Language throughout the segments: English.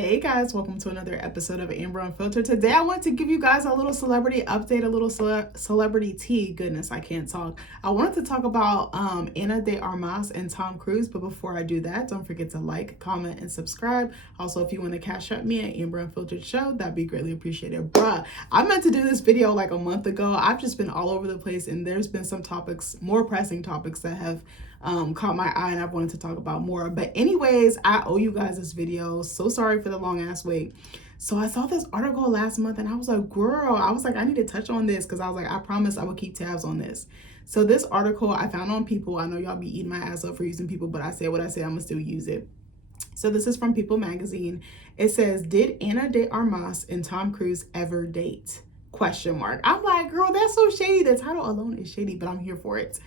Hey guys, welcome to another episode of Amber Unfiltered. Today I want to give you guys a little celebrity update, a little celebrity tea. Goodness, I can't talk. I wanted to talk about Ana de Armas and Tom Cruise, but before I do that, don't forget to like, comment, and subscribe. Also, if you want to cash out me at Amber Unfiltered Show, that'd be greatly appreciated. Bruh, I meant to do this video like a month ago. I've just been all over the place, and there's been some topics, more pressing topics that have caught my eye and I've wanted to talk about more. But anyways, I owe you guys this video. So sorry for the long ass wait. So I saw this article last month and I was like, girl, I need to touch on this because I was like, I promised I would keep tabs on this. So this article I found on People. I know y'all be eating my ass up for using People, but I said what I said, I'm gonna still use it. So this is from People magazine. It says, did Ana de Armas and Tom Cruise ever date? Question mark. I'm like, girl, that's so shady. The title alone is shady, but I'm here for it.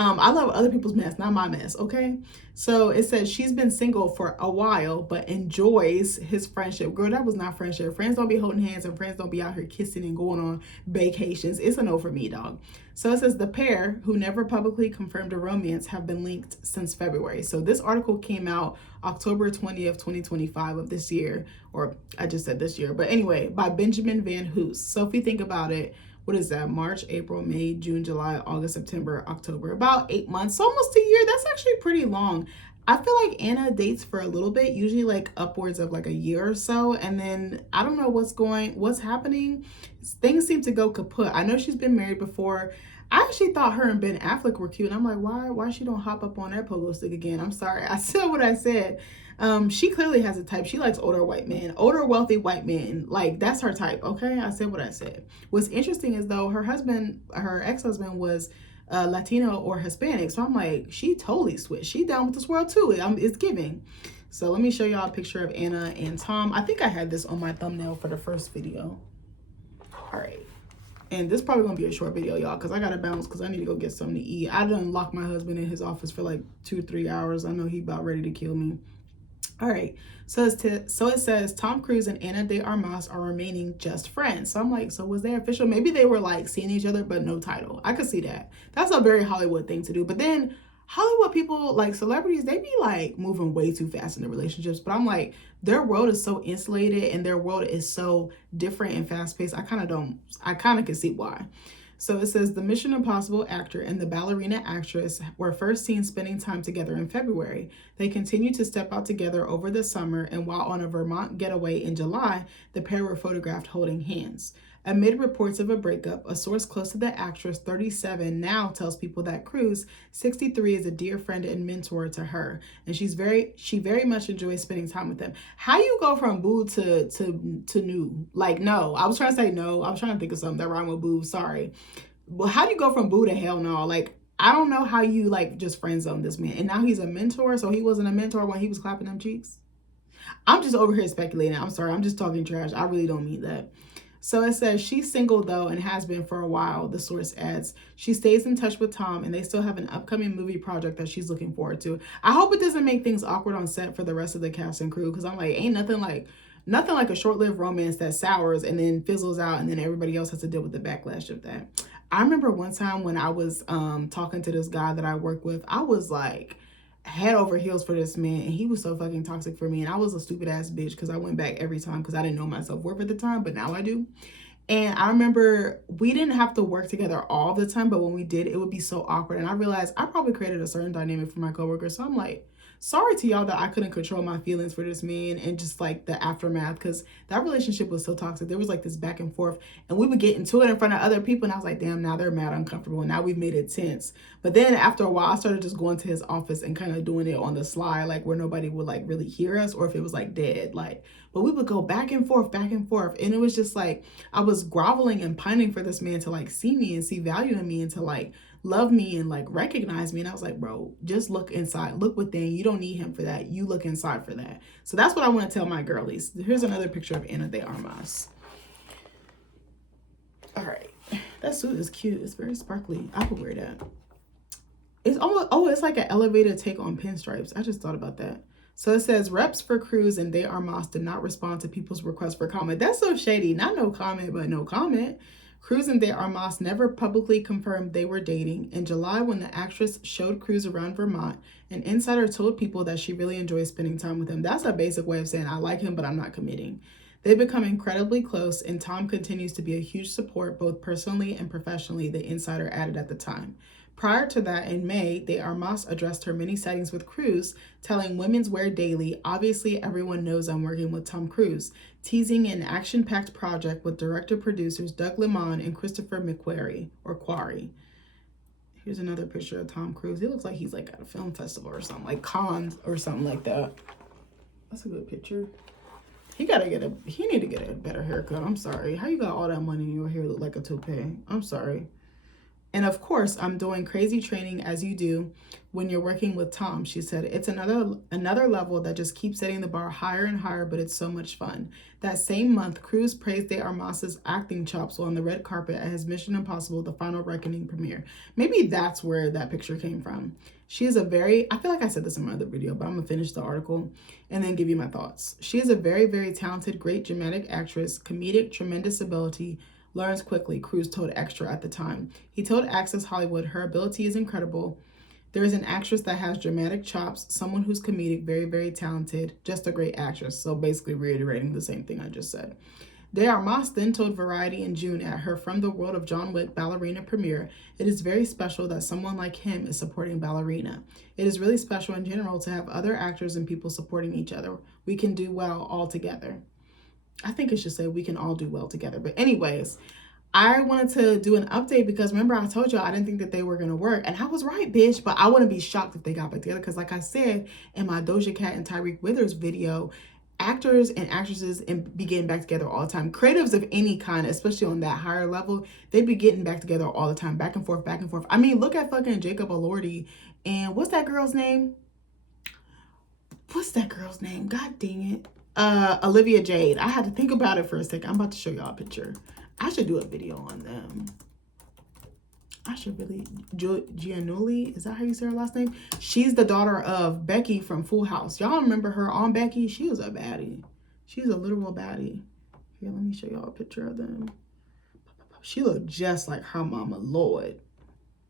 I love other people's mess, not my mess, okay? So it says she's been single for a while, but enjoys his friendship. Girl, that was not friendship. Friends don't be holding hands and friends don't be out here kissing and going on vacations. It's a no for me, dog. So it says the pair, who never publicly confirmed a romance, have been linked since February. So this article came out October 20th, 2025 of this year, or I just said this year, but anyway, by Benjamin Van Hoos. So if we think about it, what is that? March, April, May, June, July, August, September, October. About 8 months, almost a year. That's actually pretty long. I feel like Ana dates for a little bit, usually like upwards of like a year or so. And then I don't know what's happening. Things seem to go kaput. I know she's been married before. I actually thought her and Ben Affleck were cute. And I'm like, why she don't hop up on that pogo stick again? I'm sorry. I said what I said. She clearly has a type. She likes older white men, older wealthy white men. Like, that's her type. Okay, I said what I said. What's interesting is though her ex-husband was Latino or Hispanic. So I'm like, she totally switched. She down with this world too. It's giving. So let me show y'all a picture of Ana and Tom. I think I had this on my thumbnail for the first video. All right. And this is probably gonna be a short video, y'all, because I gotta bounce because I need to go get something to eat. I done locked my husband in his office for like 2-3 hours. I know he about ready to kill me. All right, so it says Tom Cruise and Ana de Armas are remaining just friends. So I'm like, so was they official? Maybe they were like seeing each other, but no title. I could see that. That's a very Hollywood thing to do. But then Hollywood people, like celebrities, they be like moving way too fast in their relationships. But I'm like, their world is so insulated and their world is so different and fast paced. I kind of can see why. So it says the Mission Impossible actor and the ballerina actress were first seen spending time together in February. They continued to step out together over the summer, and while on a Vermont getaway in July, the pair were photographed holding hands. Amid reports of a breakup, a source close to the actress, 37, now tells People that Cruise, 63, is a dear friend and mentor to her, and she very much enjoys spending time with him. How you go from boo to new? Like, no, I was trying to say no. I was trying to think of something that rhymed with boo. Sorry. Well, how do you go from boo to hell no? Like, I don't know how you like just friend zone this man, and now he's a mentor. So he wasn't a mentor when he was clapping them cheeks. I'm just over here speculating. I'm sorry. I'm just talking trash. I really don't mean that. So it says she's single though and has been for a while, the source adds. She stays in touch with Tom and they still have an upcoming movie project that she's looking forward to. I hope it doesn't make things awkward on set for the rest of the cast and crew, because I'm like, ain't nothing like a short-lived romance that sours and then fizzles out and then everybody else has to deal with the backlash of that. I remember one time when I was talking to this guy that I work with, I was like head over heels for this man and he was so fucking toxic for me, and I was a stupid ass bitch because I went back every time because I didn't know my self-worth at the time, but now I do. And I remember we didn't have to work together all the time, but when we did, it would be so awkward. And I realized I probably created a certain dynamic for my coworkers. So I'm like, sorry to y'all that I couldn't control my feelings for this man and just like the aftermath, because that relationship was so toxic. There was like this back and forth and we would get into it in front of other people. And I was like, damn, now they're mad uncomfortable. And now we've made it tense. But then after a while, I started just going to his office and kind of doing it on the sly, like where nobody would like really hear us, or if it was like dead, like, but we would go back and forth. And it was just like, I was groveling and pining for this man to like see me and see value in me and to like love me and like recognize me. And I was like, bro, just look inside, look within. You don't need him for that. You look inside for that. So that's what I want to tell my girlies. Here's another picture of Ana de Armas. All right, that suit is cute. It's very sparkly. I would wear that. It's almost, oh, it's like an elevated take on pinstripes. I just thought about that. So it says reps for Cruise and de Armas did not respond to People's request for comment. That's so shady. Not no comment, but no comment. Cruz and De Armas never publicly confirmed they were dating. In July, when the actress showed Cruz around Vermont, an insider told people that she really enjoys spending time with him. That's a basic way of saying I like him, but I'm not committing. They become incredibly close, and Tom continues to be a huge support both personally and professionally, the insider added at the time. Prior to that, in May, De Armas addressed her many sightings with Cruz, telling Women's Wear Daily, "Obviously, everyone knows I'm working with Tom Cruise," teasing an action-packed project with director-producers Doug Liman and Christopher McQuarrie, or Quarry. Here's another picture of Tom Cruise. He looks like he's like at a film festival or something, like Cannes or something like that. That's a good picture. He need to get a better haircut. I'm sorry. How you got all that money and your hair look like a toupee? I'm sorry. And of course, I'm doing crazy training as you do when you're working with Tom, she said. It's another level that just keeps setting the bar higher and higher, but it's so much fun. That same month, Cruz praised De Armas's acting chops on the red carpet at his Mission Impossible: The Final Reckoning premiere. Maybe that's where that picture came from. She is I feel like I said this in my other video, but I'm gonna finish the article and then give you my thoughts. She is a very, very talented, great dramatic actress, comedic, tremendous ability, learns quickly, Cruz told Extra at the time. He told Access Hollywood her ability is incredible. There is an actress that has dramatic chops, someone who's comedic, very, very talented, just a great actress. So basically reiterating the same thing I just said. De Armas then told Variety in June at her From the World of John Wick ballerina premiere, "It is very special that someone like him is supporting ballerina. It is really special in general to have other actors and people supporting each other. We can do well all together." I think it should say we can all do well together. But anyways, I wanted to do an update because remember I told you I didn't think that they were going to work. And I was right, bitch. But I wouldn't be shocked if they got back together. Because like I said in my Doja Cat and Tyreek Withers video, actors and actresses be getting back together all the time. Creatives of any kind, especially on that higher level, they be getting back together all the time. Back and forth, back and forth. I mean, look at fucking Jacob Elordi. And what's that girl's name? God dang it. Olivia Jade. I had to think about it for a second. I'm about to show y'all a picture. I should do a video on them. I should really. Giannulli, is that how you say her last name? She's the daughter of Becky from Full House. Y'all remember her on Becky? She was a baddie. She's a literal baddie. Here, let me show y'all a picture of them. She looked just like her mama, Lord.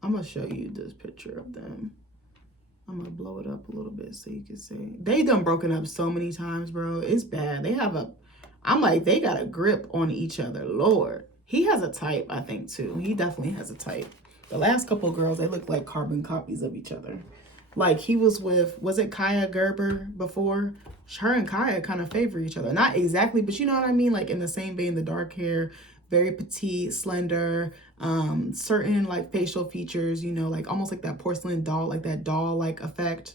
I'm going to show you this picture of them. I'm going to blow it up a little bit so you can see. They done broken up so many times, bro. It's bad. I'm like, they got a grip on each other. Lord. He has a type, I think, too. He definitely has a type. The last couple of girls, they look like carbon copies of each other. Like he was it Kaya Gerber before? Her and Kaya kind of favor each other. Not exactly, but you know what I mean? Like in the same vein, the dark hair, very petite, slender, certain like facial features, you know, like almost like that porcelain doll, like that doll-like effect.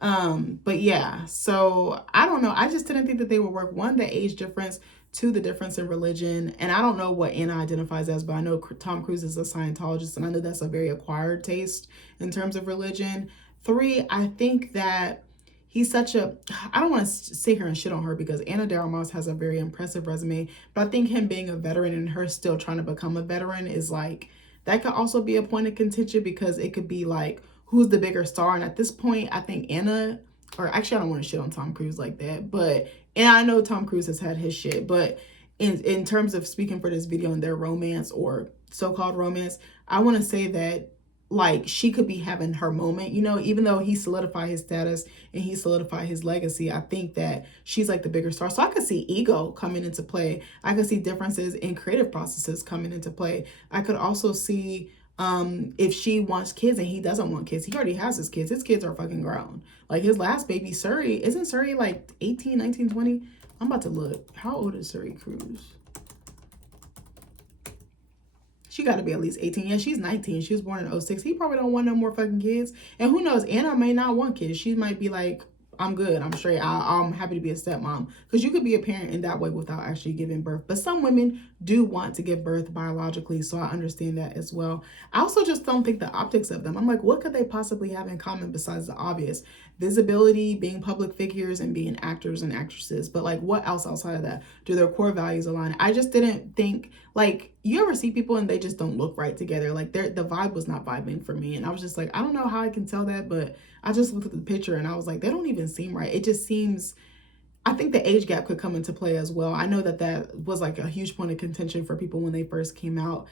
But yeah, so I don't know. I just didn't think that they would work. One, the age difference. Two, the difference in religion. And I don't know what Anna identifies as, but I know Tom Cruise is a Scientologist, and I know that's a very acquired taste in terms of religion. Three, I think that he's I don't want to sit here and shit on her because Ana de Armas has a very impressive resume, but I think him being a veteran and her still trying to become a veteran is like, that could also be a point of contention because it could be like, who's the bigger star? And at this point, I think Anna, or actually I don't want to shit on Tom Cruise like that, but, and I know Tom Cruise has had his shit, but in terms of speaking for this video and their romance or so-called romance, I want to say that like she could be having her moment, you know, even though he solidified his status and he solidified his legacy. I think that she's like the bigger star. So I could see ego coming into play. I could see differences in creative processes coming into play. I could also see if she wants kids and he doesn't want kids. He already has his kids. His kids are fucking grown. Like his last baby, Suri, isn't Suri like 18, 19, 20? I'm about to look. How old is Suri Cruz? She got to be at least 18. Yeah, she's 19. She was born in 06. He probably don't want no more fucking kids. And who knows? Anna may not want kids. She might be like, I'm good. I'm straight. I'm happy to be a stepmom. Because you could be a parent in that way without actually giving birth. But some women do want to give birth biologically. So I understand that as well. I also just don't think the optics of them. I'm like, what could they possibly have in common besides the obvious? Visibility, being public figures, and being actors and actresses. But like, what else outside of that? Do their core values align? I just didn't think, like, you ever see people and they just don't look right together? Like the vibe was not vibing for me. And I was just like, I don't know how I can tell that, but I just looked at the picture and I was like, they don't even seem right. It just seems I think the age gap could come into play as well. I know that that was like a huge point of contention for people when they first came out.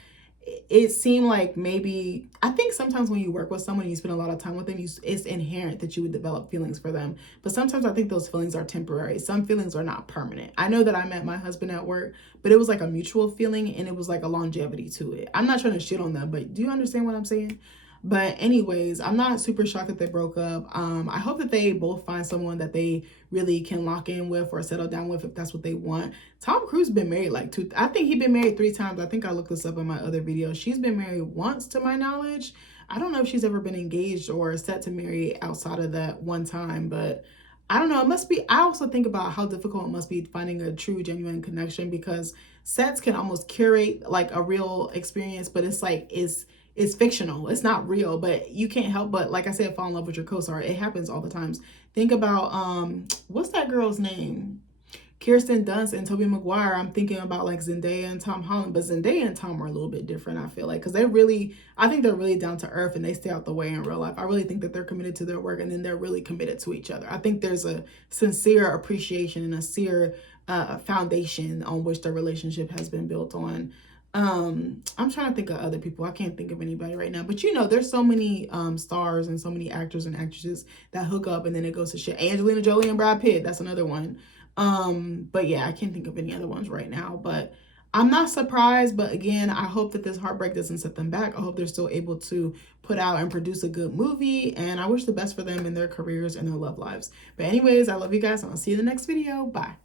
It seemed like maybe, I think sometimes when you work with someone and you spend a lot of time with them, it's inherent that you would develop feelings for them. But sometimes I think those feelings are temporary. Some feelings are not permanent. I know that I met my husband at work, but it was like a mutual feeling and it was like a longevity to it. I'm not trying to shit on them, but do you understand what I'm saying? But anyways, I'm not super shocked that they broke up. I hope that they both find someone that they really can lock in with or settle down with if that's what they want. Tom Cruise been married like I think he's been married 3 times. I think I looked this up in my other video. She's been married once to my knowledge. I don't know if she's ever been engaged or set to marry outside of that one time, but I don't know. It must be, I also think about how difficult it must be finding a true, genuine connection because sets can almost curate like a real experience, but it's like, it's fictional. It's not real, but you can't help but, like I said, fall in love with your co-star. It happens all the times. Think about, what's that girl's name? Kirsten Dunst and Tobey Maguire. I'm thinking about like Zendaya and Tom Holland, but Zendaya and Tom are a little bit different, I feel like, because I think they're really down to earth and they stay out the way in real life. I really think that they're committed to their work and then they're really committed to each other. I think there's a sincere appreciation and a sincere foundation on which the relationship has been built on. I'm trying to think of other people. I can't think of anybody right now, but you know, there's so many stars and so many actors and actresses that hook up and then it goes to shit. Angelina Jolie and Brad Pitt, that's another one. But yeah, I can't think of any other ones right now, but I'm not surprised. But again, I hope that this heartbreak doesn't set them back. I hope they're still able to put out and produce a good movie, and I wish the best for them in their careers and their love lives. But anyways, I love you guys and I'll see you in the next video. Bye.